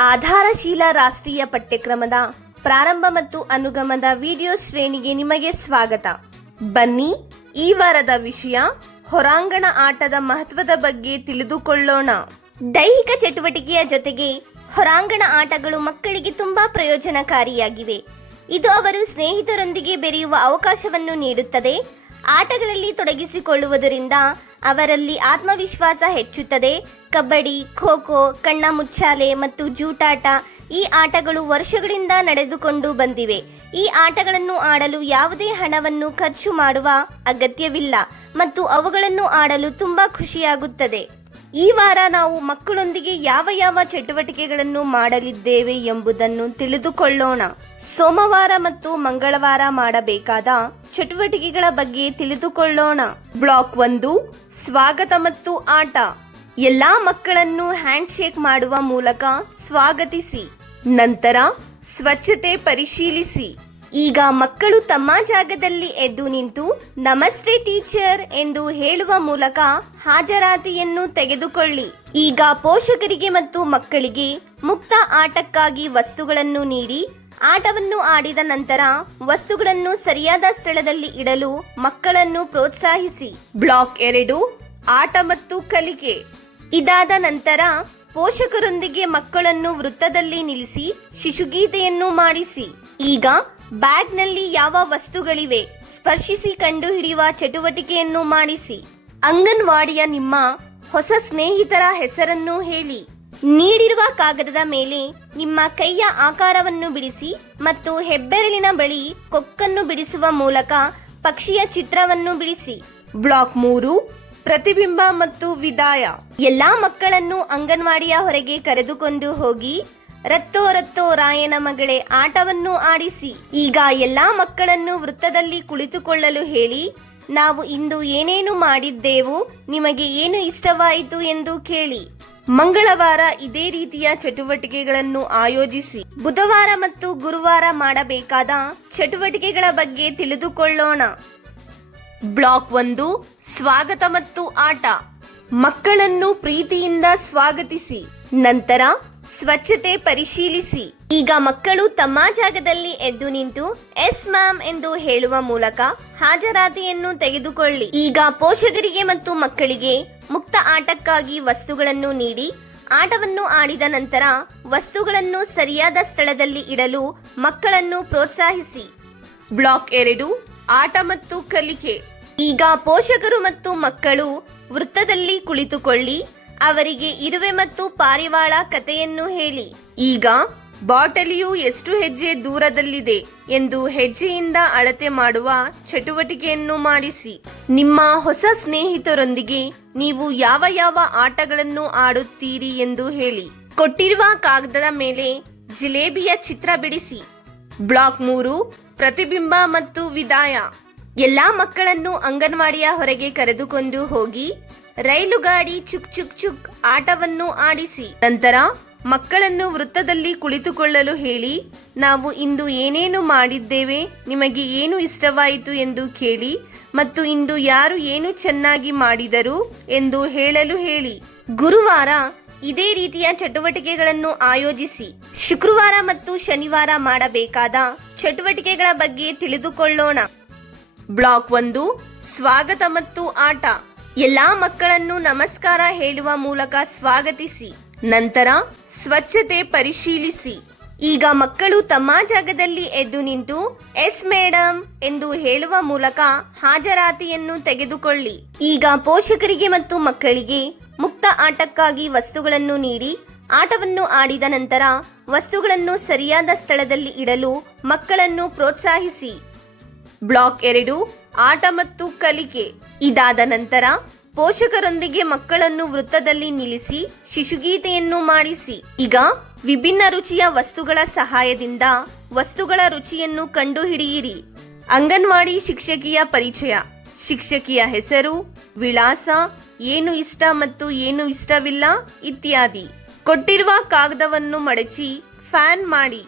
ಆಧಾರಶೀಲ ರಾಷ್ಟ್ರೀಯ ಪಠ್ಯಕ್ರಮದ ಪ್ರಾರಂಭ ಮತ್ತು ಅನುಗಮದ ವಿಡಿಯೋ ಶ್ರೇಣಿಗೆ ನಿಮಗೆ ಸ್ವಾಗತ. ಬನ್ನಿ, ಈ ವಾರದ ವಿಷಯ ಹೊರಾಂಗಣ ಆಟದ ಮಹತ್ವದ ಬಗ್ಗೆ ತಿಳಿದುಕೊಳ್ಳೋಣ. ದೈಹಿಕ ಚಟುವಟಿಕೆಯ ಜೊತೆಗೆ ಹೊರಾಂಗಣ ಆಟಗಳು ಮಕ್ಕಳಿಗೆ ತುಂಬಾ ಪ್ರಯೋಜನಕಾರಿಯಾಗಿವೆ. ಇದು ಅವರು ಸ್ನೇಹಿತರೊಂದಿಗೆ ಬೆರೆಯುವ ಅವಕಾಶವನ್ನು ನೀಡುತ್ತದೆ. ಆಟಗಳಲ್ಲಿ ತೊಡಗಿಸಿಕೊಳ್ಳುವುದರಿಂದ ಅವರಲ್ಲಿ ಆತ್ಮವಿಶ್ವಾಸ ಹೆಚ್ಚುತ್ತದೆ. ಕಬಡ್ಡಿ ಖೋ ಖೋ ಕಣ್ಣ ಮುಚ್ಚಾಲೆ ಮತ್ತು ಜೂಟಾಟ ಈ ಆಟಗಳು ವರ್ಷಗಳಿಂದ ನಡೆದುಕೊಂಡು ಬಂದಿವೆ. ಈ ಆಟಗಳನ್ನು ಆಡಲು ಯಾವುದೇ ಹಣವನ್ನು ಖರ್ಚು ಮಾಡುವ ಅಗತ್ಯವಿಲ್ಲ ಮತ್ತು ಅವುಗಳನ್ನು ಆಡಲು ತುಂಬಾ ಖುಷಿಯಾಗುತ್ತದೆ. ಈ ವಾರ ನಾವು ಮಕ್ಕಳೊಂದಿಗೆ ಯಾವ ಯಾವ ಚಟುವಟಿಕೆಗಳನ್ನು ಮಾಡಲಿದ್ದೇವೆ ಎಂಬುದನ್ನು ತಿಳಿದುಕೊಳ್ಳೋಣ. ಸೋಮವಾರ ಮತ್ತು ಮಂಗಳವಾರ ಮಾಡಬೇಕಾದ ಚಟುವಟಿಕೆಗಳ ಬಗ್ಗೆ ತಿಳಿದುಕೊಳ್ಳೋಣ. ಬ್ಲಾಕ್ ಒಂದು, ಸ್ವಾಗತ ಮತ್ತು ಆಟ. ಎಲ್ಲಾ ಮಕ್ಕಳನ್ನು ಹ್ಯಾಂಡ್ ಶೇಕ್ ಮಾಡುವ ಮೂಲಕ ಸ್ವಾಗತಿಸಿ. ನಂತರ ಸ್ವಚ್ಛತೆ ಪರಿಶೀಲಿಸಿ. ಈಗ ಮಕ್ಕಳು ತಮ್ಮ ಜಾಗದಲ್ಲಿ ಎದ್ದು ನಿಂತು, ನಮಸ್ತೆ ಟೀಚರ್ ಎಂದು ಹೇಳುವ ಮೂಲಕ ಹಾಜರಾತಿಯನ್ನು ತೆಗೆದುಕೊಳ್ಳಿ. ಈಗ ಪೋಷಕರಿಗೆ ಮತ್ತು ಮಕ್ಕಳಿಗೆ ಮುಕ್ತ ಆಟಕ್ಕಾಗಿ ವಸ್ತುಗಳನ್ನು ನೀಡಿ, ಆಟವನ್ನು ಆಡಿದ ನಂತರ ವಸ್ತುಗಳನ್ನು ಸರಿಯಾದ ಸ್ಥಳದಲ್ಲಿ ಇಡಲು ಮಕ್ಕಳನ್ನು ಪ್ರೋತ್ಸಾಹಿಸಿ. ಬ್ಲಾಕ್ ಎರಡು, ಆಟ ಮತ್ತು ಕಲಿಕೆ. ಇದಾದ ನಂತರ ಪೋಷಕರೊಂದಿಗೆ ಮಕ್ಕಳನ್ನು ವೃತ್ತದಲ್ಲಿ ನಿಲ್ಲಿಸಿ, ಶಿಶುಗೀತೆಯನ್ನು ಮಾಡಿಸಿ. ಈಗ ಬ್ಯಾಗ್ನಲ್ಲಿ ಯಾವ ವಸ್ತುಗಳಿವೆ? ಸ್ಪರ್ಶಿಸಿ ಕಂಡುಹಿಡಿಯುವ ಚಟುವಟಿಕೆಯನ್ನು ಮಾಡಿಸಿ. ಅಂಗನವಾಡಿಯ ನಿಮ್ಮ ಹೊಸ ಸ್ನೇಹಿತರ ಹೆಸರನ್ನು ಹೇಳಿ. ನೀಡಿರುವ ಕಾಗದದ ಮೇಲೆ ನಿಮ್ಮ ಕೈಯ ಆಕಾರವನ್ನು ಬಿಡಿಸಿ ಮತ್ತು ಹೆಬ್ಬೆರಳಿನ ಬಳಿ ಕೊಕ್ಕನ್ನು ಬಿಡಿಸುವ ಮೂಲಕ ಪಕ್ಷಿಯ ಚಿತ್ರವನ್ನು ಬಿಡಿಸಿ. ಬ್ಲಾಕ್ ಮೂರು, ಪ್ರತಿಬಿಂಬ ಮತ್ತು ವಿದಾಯ. ಎಲ್ಲಾ ಮಕ್ಕಳನ್ನು ಅಂಗನವಾಡಿಯ ಹೊರಗೆ ಕರೆದುಕೊಂಡು ಹೋಗಿ ರತ್ತೋ ರತ್ತೋ ರಾಯನ ಮಗಳೇ, ಆಟವನ್ನು ಆಡಿಸಿ. ಈಗ ಎಲ್ಲಾ ಮಕ್ಕಳನ್ನು ವೃತ್ತದಲ್ಲಿ ಕುಳಿತುಕೊಳ್ಳಲು ಹೇಳಿ, ನಾವು ಇಂದು ಏನೇನು ಮಾಡಿದ್ದೆವು, ನಿಮಗೆ ಏನು ಇಷ್ಟವಾಯಿತು ಎಂದು ಕೇಳಿ. ಮಂಗಳವಾರ ಇದೇ ರೀತಿಯ ಚಟುವಟಿಕೆಗಳನ್ನು ಆಯೋಜಿಸಿ, ಬುಧವಾರ ಮತ್ತು ಗುರುವಾರ ಮಾಡಬೇಕಾದ ಚಟುವಟಿಕೆಗಳ ಬಗ್ಗೆ ತಿಳಿದುಕೊಳ್ಳೋಣ. ಬ್ಲಾಕ್ ಒಂದು, ಸ್ವಾಗತ ಮತ್ತು ಆಟ. ಮಕ್ಕಳನ್ನು ಪ್ರೀತಿಯಿಂದ ಸ್ವಾಗತಿಸಿ. ನಂತರ ಸ್ವಚ್ಛತೆ ಪರಿಶೀಲಿಸಿ. ಈಗ ಮಕ್ಕಳು ತಮ್ಮ ಜಾಗದಲ್ಲಿ ಎದ್ದು ನಿಂತು, ಎಸ್ ಮ್ಯಾಮ್ ಎಂದು ಹೇಳುವ ಮೂಲಕ ಹಾಜರಾತಿಯನ್ನು ತೆಗೆದುಕೊಳ್ಳಿ. ಈಗ ಪೋಷಕರಿಗೆ ಮತ್ತು ಮಕ್ಕಳಿಗೆ ಮುಕ್ತ ಆಟಕ್ಕಾಗಿ ವಸ್ತುಗಳನ್ನು ನೀಡಿ, ಆಟವನ್ನು ಆಡಿದ ನಂತರ ವಸ್ತುಗಳನ್ನು ಸರಿಯಾದ ಸ್ಥಳದಲ್ಲಿ ಇಡಲು ಮಕ್ಕಳನ್ನು ಪ್ರೋತ್ಸಾಹಿಸಿ. ಬ್ಲಾಕ್ ಎರಡು, ಆಟ ಮತ್ತು ಕಲಿಕೆ. ಈಗ ಪೋಷಕರು ಮತ್ತು ಮಕ್ಕಳು ವೃತ್ತದಲ್ಲಿ ಕುಳಿತುಕೊಳ್ಳಿ. ಅವರಿಗೆ ಇರುವೆ ಮತ್ತು ಪಾರಿವಾಳ ಕಥೆಯನ್ನು ಹೇಳಿ. ಈಗ ಬಾಟಲಿಯು ಎಷ್ಟು ಹೆಜ್ಜೆ ದೂರದಲ್ಲಿದೆ ಎಂದು ಹೆಜ್ಜೆಯಿಂದ ಅಳತೆ ಮಾಡುವ ಚಟುವಟಿಕೆಯನ್ನು ಮಾಡಿಸಿ. ನಿಮ್ಮ ಹೊಸ ಸ್ನೇಹಿತರೊಂದಿಗೆ ನೀವು ಯಾವ ಯಾವ ಆಟಗಳನ್ನು ಆಡುತ್ತೀರಿ ಎಂದು ಹೇಳಿ. ಕೊಟ್ಟಿರುವ ಕಾಗದದ ಮೇಲೆ ಜಿಲೇಬಿಯ ಚಿತ್ರ ಬಿಡಿಸಿ. ಬ್ಲಾಕ್ ಮೂರು, ಪ್ರತಿಬಿಂಬ ಮತ್ತು ವಿದಾಯ. ಎಲ್ಲಾ ಮಕ್ಕಳನ್ನು ಅಂಗನವಾಡಿಯ ಹೊರಗೆ ಕರೆದುಕೊಂಡು ಹೋಗಿ ರೈಲು ಗಾಡಿ ಚುಕ್ ಚುಕ್ ಚುಕ್ ಆಟವನ್ನು ಆಡಿಸಿ. ನಂತರ ಮಕ್ಕಳನ್ನು ವೃತ್ತದಲ್ಲಿ ಕುಳಿತುಕೊಳ್ಳಲು ಹೇಳಿ, ನಾವು ಇಂದು ಏನೇನು ಮಾಡಿದ್ದೇವೆ, ನಿಮಗೆ ಏನು ಇಷ್ಟವಾಯಿತು ಎಂದು ಕೇಳಿ, ಮತ್ತು ಇಂದು ಯಾರು ಏನು ಚೆನ್ನಾಗಿ ಮಾಡಿದರು ಎಂದು ಹೇಳಲು ಹೇಳಿ. ಗುರುವಾರ ಇದೇ ರೀತಿಯ ಚಟುವಟಿಕೆಗಳನ್ನು ಆಯೋಜಿಸಿ, ಶುಕ್ರವಾರ ಮತ್ತು ಶನಿವಾರ ಮಾಡಬೇಕಾದ ಚಟುವಟಿಕೆಗಳ ಬಗ್ಗೆ ತಿಳಿದುಕೊಳ್ಳೋಣ. ಬ್ಲಾಕ್ ಒಂದು, ಸ್ವಾಗತ ಮತ್ತು ಆಟ. ಎಲ್ಲಾ ಮಕ್ಕಳನ್ನು ನಮಸ್ಕಾರ ಹೇಳುವ ಮೂಲಕ ಸ್ವಾಗತಿಸಿ. ನಂತರ ಸ್ವಚ್ಛತೆ ಪರಿಶೀಲಿಸಿ. ಈಗ ಮಕ್ಕಳು ತಮ್ಮ ಜಾಗದಲ್ಲಿ ಎದ್ದು ನಿಂತು, ಎಸ್ ಮೇಡಮ್ ಎಂದು ಹೇಳುವ ಮೂಲಕ ಹಾಜರಾತಿಯನ್ನು ತೆಗೆದುಕೊಳ್ಳಿ. ಈಗ ಪೋಷಕರಿಗೆ ಮತ್ತು ಮಕ್ಕಳಿಗೆ ಮುಕ್ತ ಆಟಕ್ಕಾಗಿ ವಸ್ತುಗಳನ್ನು ನೀಡಿ, ಆಟವನ್ನು ಆಡಿದ ನಂತರ ವಸ್ತುಗಳನ್ನು ಸರಿಯಾದ ಸ್ಥಳದಲ್ಲಿ ಇಡಲು ಮಕ್ಕಳನ್ನು ಪ್ರೋತ್ಸಾಹಿಸಿ. ಬ್ಲಾಕ್ ಎರಡು, ಆಟ ಮತ್ತು ಕಲಿಕೆ. ಇದಾದ ನಂತರ ಪೋಷಕರೊಂದಿಗೆ ಮಕ್ಕಳನ್ನು ವೃತ್ತದಲ್ಲಿ ನಿಲ್ಲಿಸಿ, ಶಿಶುಗೀತೆಯನ್ನು ಮಾಡಿಸಿ. ಈಗ ವಿಭಿನ್ನ ರುಚಿಯ ವಸ್ತುಗಳ ಸಹಾಯದಿಂದ ವಸ್ತುಗಳ ರುಚಿಯನ್ನು ಕಂಡುಹಿಡಿಯಿರಿ. ಅಂಗನವಾಡಿ ಶಿಕ್ಷಕಿಯ ಪರಿಚಯ. ಶಿಕ್ಷಕಿಯ ಹೆಸರು, ವಿಳಾಸ, ಏನು ಇಷ್ಟ ಮತ್ತು ಏನು ಇಷ್ಟವಿಲ್ಲ ಇತ್ಯಾದಿ. ಕೊಟ್ಟಿರುವ ಕಾಗದವನ್ನು ಮಡಚಿ, ಫ್ಯಾನ್ ಮಾಡಿ.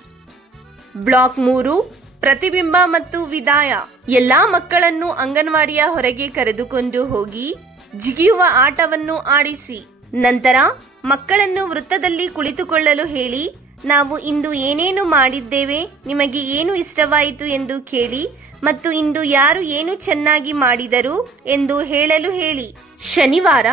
ಬ್ಲಾಕ್ ಮೂರು, ಪ್ರತಿಬಿಂಬ ಮತ್ತು ವಿದಾಯ. ಎಲ್ಲಾ ಮಕ್ಕಳನ್ನು ಅಂಗನವಾಡಿಯ ಹೊರಗೆ ಕರೆದುಕೊಂಡು ಹೋಗಿ ಜಿಗಿಯುವ ಆಟವನ್ನು ಆಡಿಸಿ. ನಂತರ ಮಕ್ಕಳನ್ನು ವೃತ್ತದಲ್ಲಿ ಕುಳಿತುಕೊಳ್ಳಲು ಹೇಳಿ, ನಾವು ಇಂದು ಏನೇನು ಮಾಡಿದ್ದೇವೆ, ನಿಮಗೆ ಏನು ಇಷ್ಟವಾಯಿತು ಎಂದು ಕೇಳಿ, ಮತ್ತು ಇಂದು ಯಾರು ಏನು ಚೆನ್ನಾಗಿ ಮಾಡಿದರು ಎಂದು ಹೇಳಲು ಹೇಳಿ. ಶನಿವಾರ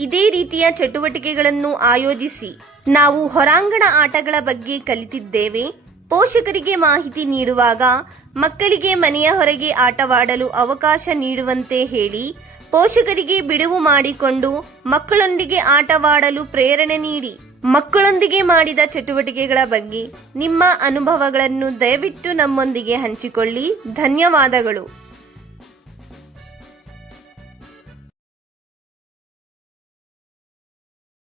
ಇದೇ ರೀತಿಯ ಚಟುವಟಿಕೆಗಳನ್ನು ಆಯೋಜಿಸಿ, ನಾವು ಹೊರಾಂಗಣ ಆಟಗಳ ಬಗ್ಗೆ ಕಲಿತಿದ್ದೇವೆ. ಪೋಷಕರಿಗೆ ಮಾಹಿತಿ ನೀಡುವಾಗ ಮಕ್ಕಳಿಗೆ ಮನೆಯ ಹೊರಗೆ ಆಟವಾಡಲು ಅವಕಾಶ ನೀಡುವಂತೆ ಹೇಳಿ ಪೋಷಕರಿಗೆ ಬಿಡುವು ಮಾಡಿಕೊಂಡು ಮಕ್ಕಳೊಂದಿಗೆ ಆಟವಾಡಲು ಪ್ರೇರಣೆ ನೀಡಿ. ಮಕ್ಕಳೊಂದಿಗೆ ಮಾಡಿದ ಚಟುವಟಿಕೆಗಳ ಬಗ್ಗೆ ನಿಮ್ಮ ಅನುಭವಗಳನ್ನು ದಯವಿಟ್ಟು ನಮ್ಮೊಂದಿಗೆ ಹಂಚಿಕೊಳ್ಳಿ. ಧನ್ಯವಾದಗಳು.